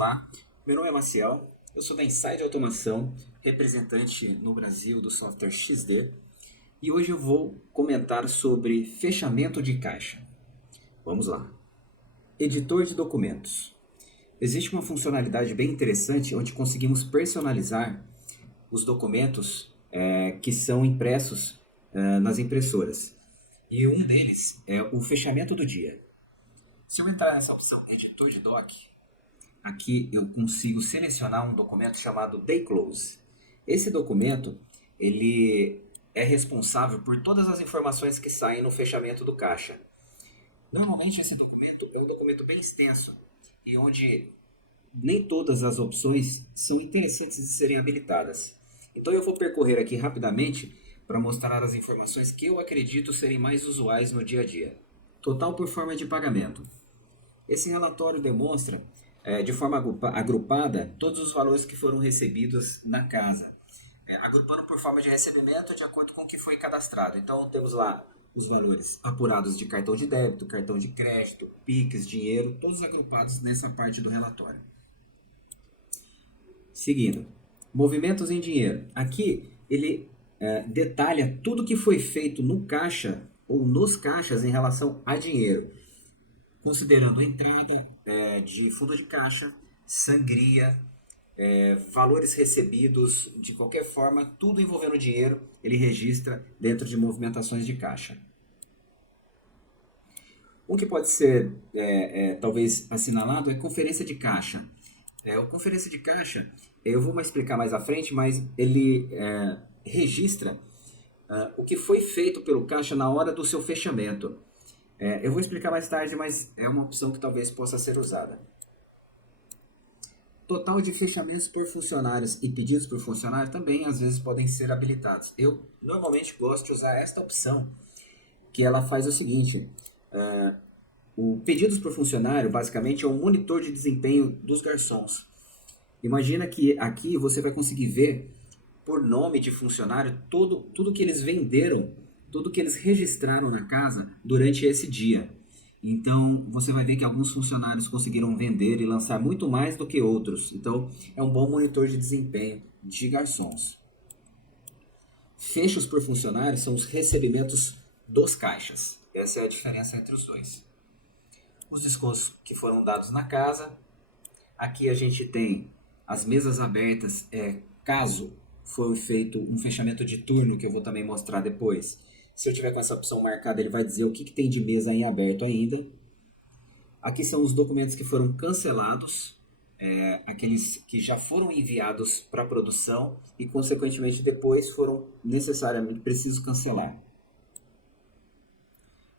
Olá, meu nome é Maciel, eu sou da Inside Automação, representante no Brasil do software XD, e hoje eu vou comentar sobre fechamento de caixa. Vamos lá. Editor de documentos. Existe uma funcionalidade bem interessante onde conseguimos personalizar os documentos que são impressos nas impressoras. E um deles é o fechamento do dia. Se eu entrar nessa opção Editor de Doc, aqui eu consigo selecionar um documento chamado Day Close. Esse documento, ele é responsável por todas as informações que saem no fechamento do caixa. Normalmente esse documento é um documento bem extenso e onde nem todas as opções são interessantes de serem habilitadas. Então eu vou percorrer aqui rapidamente para mostrar as informações que eu acredito serem mais usuais no dia a dia. Total por forma de pagamento. Esse relatório demonstra de forma agrupada todos os valores que foram recebidos na casa, agrupando por forma de recebimento de acordo com o que foi cadastrado. Então temos lá os valores apurados de cartão de débito, cartão de crédito, Pix, dinheiro, todos agrupados nessa parte do relatório. Seguindo, movimentos em dinheiro. Aqui ele detalha tudo que foi feito no caixa ou nos caixas em relação a dinheiro, considerando entrada de fundo de caixa, sangria, valores recebidos, de qualquer forma, tudo envolvendo dinheiro, ele registra dentro de movimentações de caixa. Um que pode ser, talvez, assinalado é conferência de caixa. O conferência de caixa, eu vou explicar mais à frente, mas ele registra o que foi feito pelo caixa na hora do seu fechamento. Eu vou explicar mais tarde, mas é uma opção que talvez possa ser usada. Total de fechamentos por funcionários e pedidos por funcionário também às vezes podem ser habilitados. Eu normalmente gosto de usar esta opção, que ela faz o seguinte: o pedidos por funcionário basicamente é um monitor de desempenho dos garçons. Imagina que aqui você vai conseguir ver por nome de funcionário tudo que eles venderam, tudo que eles registraram na casa durante esse dia. Então, você vai ver que alguns funcionários conseguiram vender e lançar muito mais do que outros. Então, é um bom monitor de desempenho de garçons. Fechos por funcionário são os recebimentos dos caixas. Essa é a diferença entre os dois. Os descontos que foram dados na casa. Aqui a gente tem as mesas abertas, caso foi feito um fechamento de turno, que eu vou também mostrar depois. Se eu tiver com essa opção marcada, ele vai dizer o que tem de mesa em aberto ainda. Aqui são os documentos que foram cancelados, aqueles que já foram enviados para produção e, consequentemente, depois foram necessariamente precisos cancelar.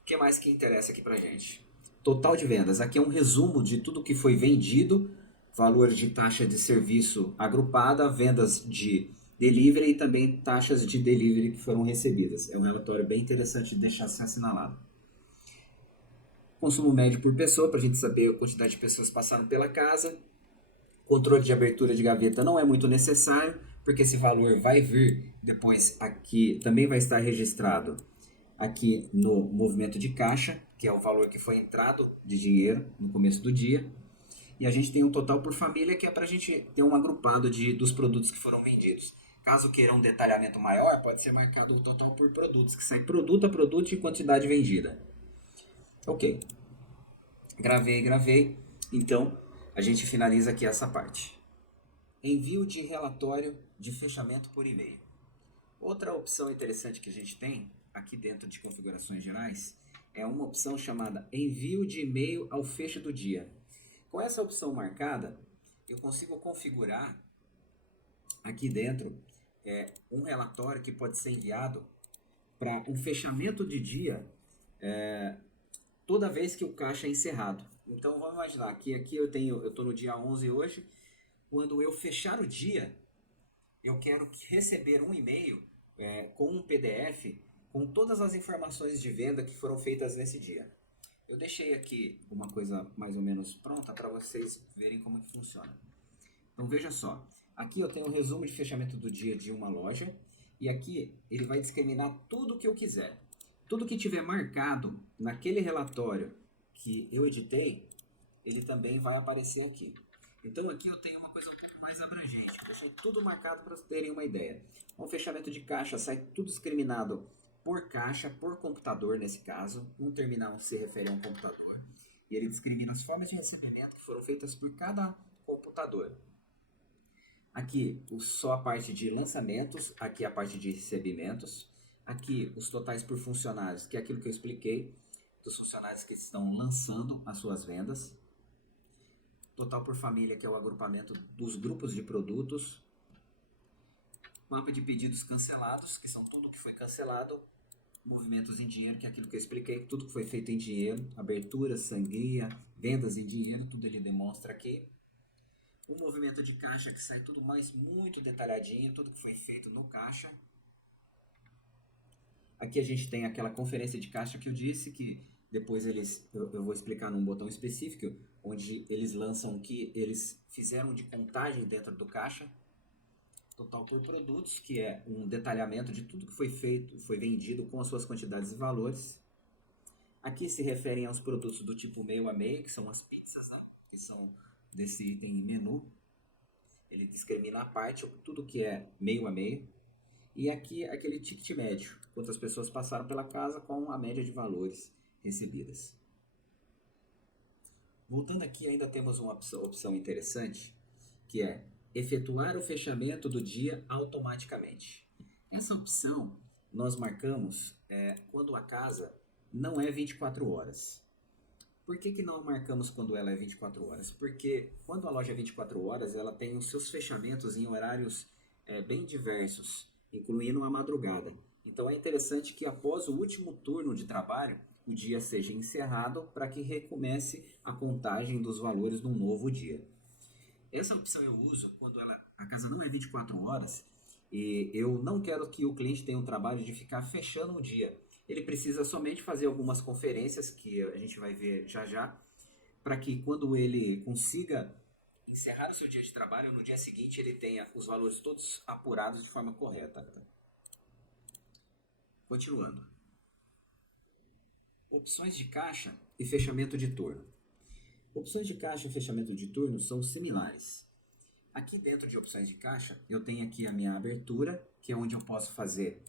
O que mais que interessa aqui para a gente? Total de vendas. Aqui é um resumo de tudo que foi vendido, valor de taxa de serviço agrupada, vendas de delivery e também taxas de delivery que foram recebidas. É um relatório bem interessante de deixar se assinalado. Consumo médio por pessoa, para a gente saber a quantidade de pessoas passaram pela casa. Controle de abertura de gaveta não é muito necessário, porque esse valor vai vir depois aqui, também vai estar registrado aqui no movimento de caixa, que é o valor que foi entrado de dinheiro no começo do dia. E a gente tem um total por família, que é para a gente ter um agrupado dos produtos que foram vendidos. Caso queira um detalhamento maior, pode ser marcado o total por produtos, que sai produto a produto e quantidade vendida. Ok. Gravei. Então, a gente finaliza aqui essa parte. Envio de relatório de fechamento por e-mail. Outra opção interessante que a gente tem aqui dentro de configurações gerais é uma opção chamada envio de e-mail ao fecho do dia. Com essa opção marcada, eu consigo configurar aqui dentro um relatório que pode ser enviado para um fechamento de dia toda vez que o caixa é encerrado. Então vamos imaginar que aqui eu estou no dia 11 hoje, quando eu fechar o dia, eu quero receber um e-mail com um PDF com todas as informações de venda que foram feitas nesse dia. Eu deixei aqui uma coisa mais ou menos pronta para vocês verem como que funciona. Então veja só, aqui eu tenho um resumo de fechamento do dia de uma loja e aqui ele vai discriminar tudo o que eu quiser. Tudo que tiver marcado naquele relatório que eu editei, ele também vai aparecer aqui. Então aqui eu tenho uma coisa um pouco mais abrangente. Eu deixei tudo marcado para vocês terem uma ideia. Um fechamento de caixa sai tudo discriminado por caixa, por computador nesse caso. Um terminal se refere a um computador. E ele discrimina as formas de recebimento que foram feitas por cada computador. Aqui só a parte de lançamentos, aqui a parte de recebimentos. Aqui os totais por funcionários, que é aquilo que eu expliquei, dos funcionários que estão lançando as suas vendas. Total por família, que é o agrupamento dos grupos de produtos. Mapa de pedidos cancelados, que são tudo que foi cancelado. Movimentos em dinheiro, que é aquilo que eu expliquei, tudo que foi feito em dinheiro. Abertura, sangria, vendas em dinheiro, tudo ele demonstra aqui. O movimento de caixa, que sai tudo mais muito detalhadinho, tudo que foi feito no caixa. Aqui a gente tem aquela conferência de caixa que eu disse, que depois eu vou explicar num botão específico, onde eles lançam o que eles fizeram de contagem dentro do caixa. Total por produtos, que é um detalhamento de tudo que foi feito, foi vendido com as suas quantidades e valores. Aqui se referem aos produtos do tipo meio a meio, que são as pizzas, né? Que são desse item menu. Ele discrimina a parte, tudo que é meio a meio. E aqui aquele ticket médio, quantas pessoas passaram pela casa com a média de valores recebidas. Voltando aqui, ainda temos uma opção interessante, que é efetuar o fechamento do dia automaticamente. Essa opção nós marcamos quando a casa não é 24 horas. Por que não marcamos quando ela é 24 horas? Porque quando a loja é 24 horas, ela tem os seus fechamentos em horários bem diversos, incluindo a madrugada. Então é interessante que após o último turno de trabalho, o dia seja encerrado para que recomece a contagem dos valores num novo dia. Essa opção eu uso quando a casa não é 24 horas e eu não quero que o cliente tenha o trabalho de ficar fechando o dia. Ele precisa somente fazer algumas conferências, que a gente vai ver já já, para que quando ele consiga encerrar o seu dia de trabalho, no dia seguinte ele tenha os valores todos apurados de forma correta. Continuando. Opções de caixa e fechamento de turno. Opções de caixa e fechamento de turno são similares. Aqui dentro de opções de caixa, eu tenho aqui a minha abertura, que é onde eu posso fazer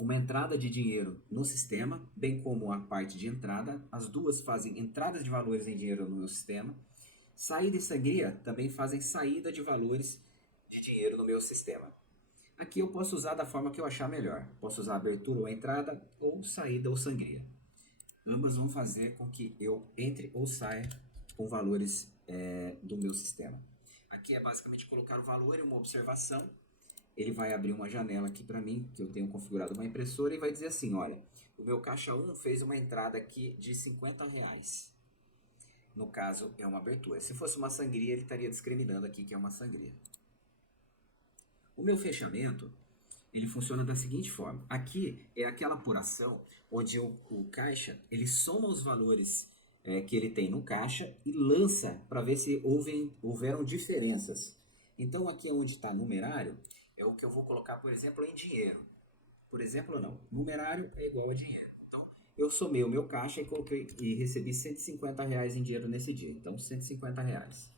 uma entrada de dinheiro no sistema, bem como a parte de entrada. As duas fazem entradas de valores em dinheiro no meu sistema. Saída e sangria também fazem saída de valores de dinheiro no meu sistema. Aqui eu posso usar da forma que eu achar melhor. Posso usar abertura ou entrada, ou saída ou sangria. Ambas vão fazer com que eu entre ou saia com valores do meu sistema. Aqui é basicamente colocar o valor em uma observação. Ele vai abrir uma janela aqui para mim, que eu tenho configurado uma impressora, e vai dizer assim, olha, o meu caixa 1 fez uma entrada aqui de R$50. No caso, é uma abertura. Se fosse uma sangria, ele estaria discriminando aqui que é uma sangria. O meu fechamento, ele funciona da seguinte forma. Aqui é aquela apuração onde o caixa, ele soma os valores que ele tem no caixa e lança para ver se houveram diferenças. Então aqui onde está numerário, é o que eu vou colocar, por exemplo, em dinheiro. Por exemplo, não. Numerário é igual a dinheiro. Então, eu somei o meu caixa e coloquei e recebi R$150 em dinheiro nesse dia. Então, R$150.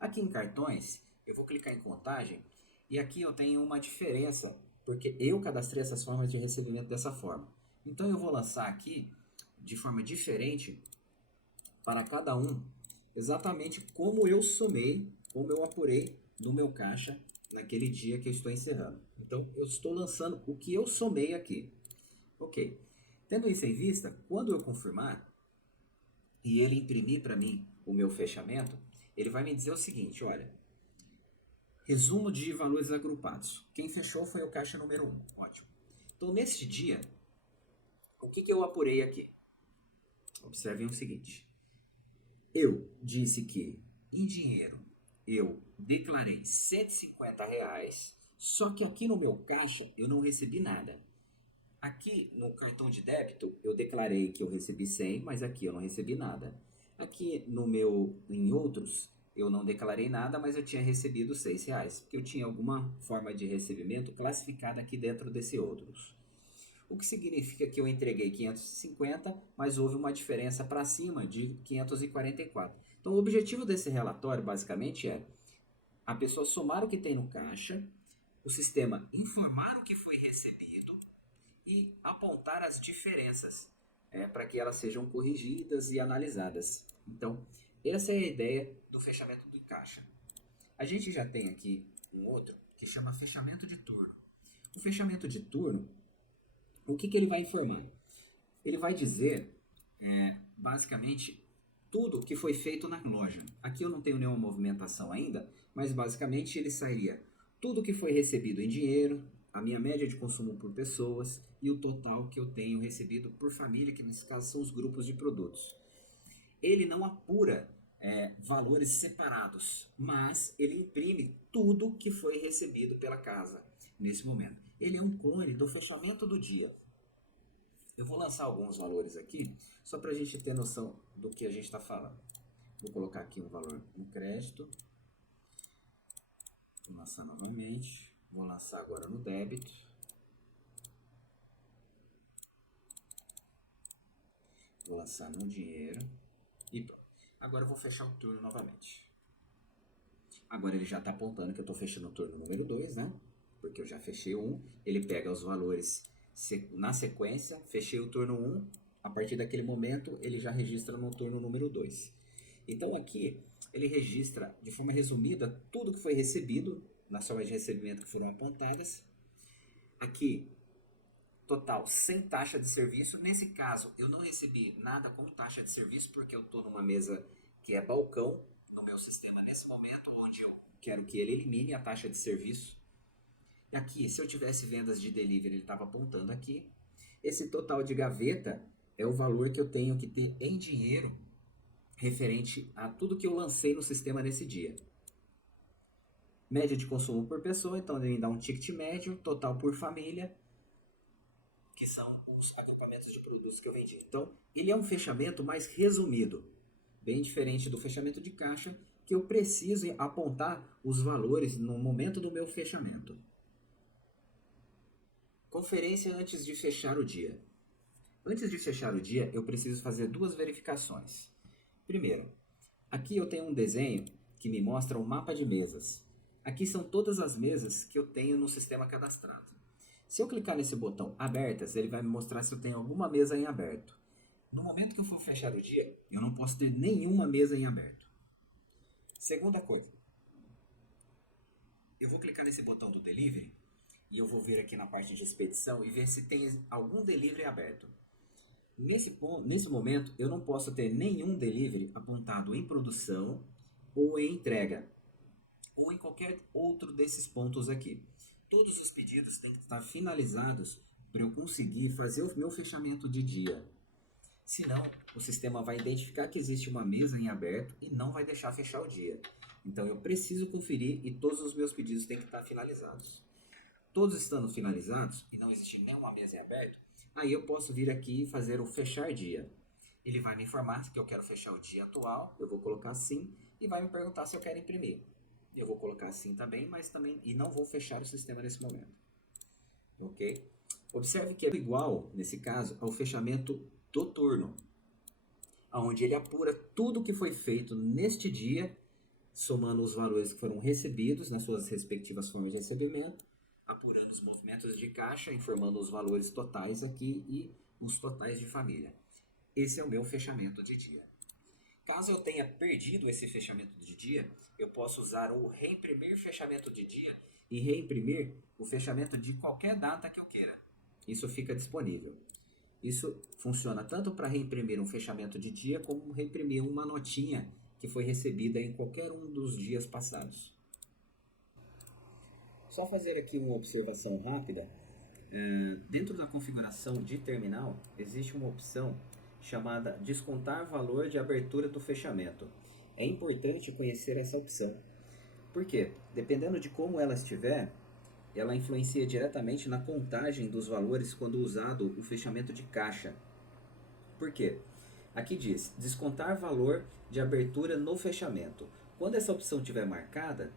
Aqui em cartões, eu vou clicar em contagem e aqui eu tenho uma diferença, porque eu cadastrei essas formas de recebimento dessa forma. Então, eu vou lançar aqui de forma diferente para cada um, exatamente como eu somei, como eu apurei no meu caixa naquele dia que eu estou encerrando. Então, eu estou lançando o que eu somei aqui. Ok. Tendo isso em vista, quando eu confirmar e ele imprimir para mim o meu fechamento, ele vai me dizer o seguinte, olha, resumo de valores agrupados. Quem fechou foi o caixa número 1. Ótimo. Então, neste dia, o que eu apurei aqui? Observem o seguinte. Eu disse que em dinheiro eu declarei R$150, só que aqui no meu caixa eu não recebi nada. Aqui no cartão de débito eu declarei que eu recebi 100, mas aqui eu não recebi nada. Aqui em outros, eu não declarei nada, mas eu tinha recebido R$6, porque eu tinha alguma forma de recebimento classificada aqui dentro desse outros. O que significa que eu entreguei 550, mas houve uma diferença para cima de 544. Então, o objetivo desse relatório, basicamente, é a pessoa somar o que tem no caixa, o sistema informar o que foi recebido e apontar as diferenças para que elas sejam corrigidas e analisadas. Então, essa é a ideia do fechamento de caixa. A gente já tem aqui um outro que chama fechamento de turno. O fechamento de turno, o que ele vai informar? Ele vai dizer, basicamente, tudo que foi feito na loja. Aqui eu não tenho nenhuma movimentação ainda, mas basicamente ele sairia tudo que foi recebido em dinheiro, a minha média de consumo por pessoas e o total que eu tenho recebido por família, que nesse caso são os grupos de produtos. Ele não apura valores separados, mas ele imprime tudo que foi recebido pela casa nesse momento. Ele é um clone do fechamento do dia. Eu vou lançar alguns valores aqui, só para a gente ter noção do que a gente está falando. Vou colocar aqui um valor no crédito. Vou lançar novamente. Vou lançar agora no débito. Vou lançar no dinheiro. E pronto. Agora eu vou fechar o turno novamente. Agora ele já está apontando que eu estou fechando o turno número 2, né? Porque eu já fechei o 1. Ele pega os valores na sequência, fechei o turno 1. A partir daquele momento, ele já registra no turno número 2. Então aqui, ele registra de forma resumida tudo que foi recebido nas formas de recebimento que foram apontadas. Aqui, total, sem taxa de serviço. Nesse caso, eu não recebi nada como taxa de serviço, porque eu estou numa mesa que é balcão no meu sistema nesse momento, onde eu quero que ele elimine a taxa de serviço. E aqui, se eu tivesse vendas de delivery, ele estava apontando aqui. Esse total de gaveta é o valor que eu tenho que ter em dinheiro referente a tudo que eu lancei no sistema nesse dia. Média de consumo por pessoa, então ele me dá um ticket médio, total por família, que são os agrupamentos de produtos que eu vendi. Então, ele é um fechamento mais resumido, bem diferente do fechamento de caixa, que eu preciso apontar os valores no momento do meu fechamento. Conferência antes de fechar o dia. Antes de fechar o dia, eu preciso fazer duas verificações. Primeiro, aqui eu tenho um desenho que me mostra um mapa de mesas. Aqui são todas as mesas que eu tenho no sistema cadastrado. Se eu clicar nesse botão abertas, ele vai me mostrar se eu tenho alguma mesa em aberto. No momento que eu for fechar o dia, eu não posso ter nenhuma mesa em aberto. Segunda coisa, eu vou clicar nesse botão do delivery e eu vou vir aqui na parte de expedição e ver se tem algum delivery aberto. Nesse momento, eu não posso ter nenhum delivery apontado em produção ou em entrega, ou em qualquer outro desses pontos aqui. Todos os pedidos têm que estar finalizados para eu conseguir fazer o meu fechamento de dia. Senão, o sistema vai identificar que existe uma mesa em aberto e não vai deixar fechar o dia. Então, eu preciso conferir e todos os meus pedidos têm que estar finalizados. Todos estando finalizados e não existe nenhuma mesa em aberto, aí eu posso vir aqui e fazer o fechar dia. Ele vai me informar que eu quero fechar o dia atual, eu vou colocar sim, e vai me perguntar se eu quero imprimir. Eu vou colocar sim também, e não vou fechar o sistema nesse momento. Ok? Observe que é igual, nesse caso, ao fechamento do turno, onde ele apura tudo que foi feito neste dia, somando os valores que foram recebidos nas suas respectivas formas de recebimento, apurando os movimentos de caixa, informando os valores totais aqui e os totais de família. Esse é o meu fechamento de dia. Caso eu tenha perdido esse fechamento de dia, eu posso usar o reimprimir fechamento de dia e reimprimir o fechamento de qualquer data que eu queira. Isso fica disponível. Isso funciona tanto para reimprimir um fechamento de dia como reimprimir uma notinha que foi recebida em qualquer um dos dias passados. Só fazer aqui uma observação rápida. Dentro da configuração de terminal, existe uma opção chamada descontar valor de abertura do fechamento. É importante conhecer essa opção. Por quê? Dependendo de como ela estiver, ela influencia diretamente na contagem dos valores quando usado o fechamento de caixa. Por quê? Aqui diz descontar valor de abertura no fechamento. Quando essa opção estiver marcada,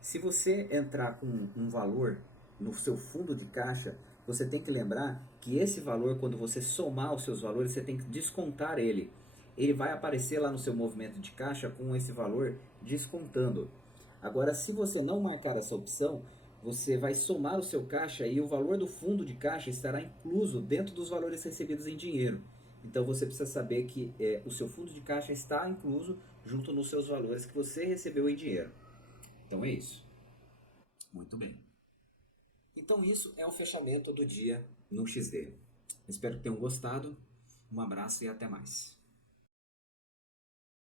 se você entrar com um valor no seu fundo de caixa, você tem que lembrar que esse valor, quando você somar os seus valores, você tem que descontar ele. ele vai aparecer lá no seu movimento de caixa com esse valor descontando. Agora, se você não marcar essa opção, você vai somar o seu caixa e o valor do fundo de caixa estará incluso dentro dos valores recebidos em dinheiro. Então você precisa saber que o seu fundo de caixa está incluso junto nos seus valores que você recebeu em dinheiro. Então é isso. Muito bem. Então isso é o fechamento do dia no XD. Espero que tenham gostado. Um abraço e até mais.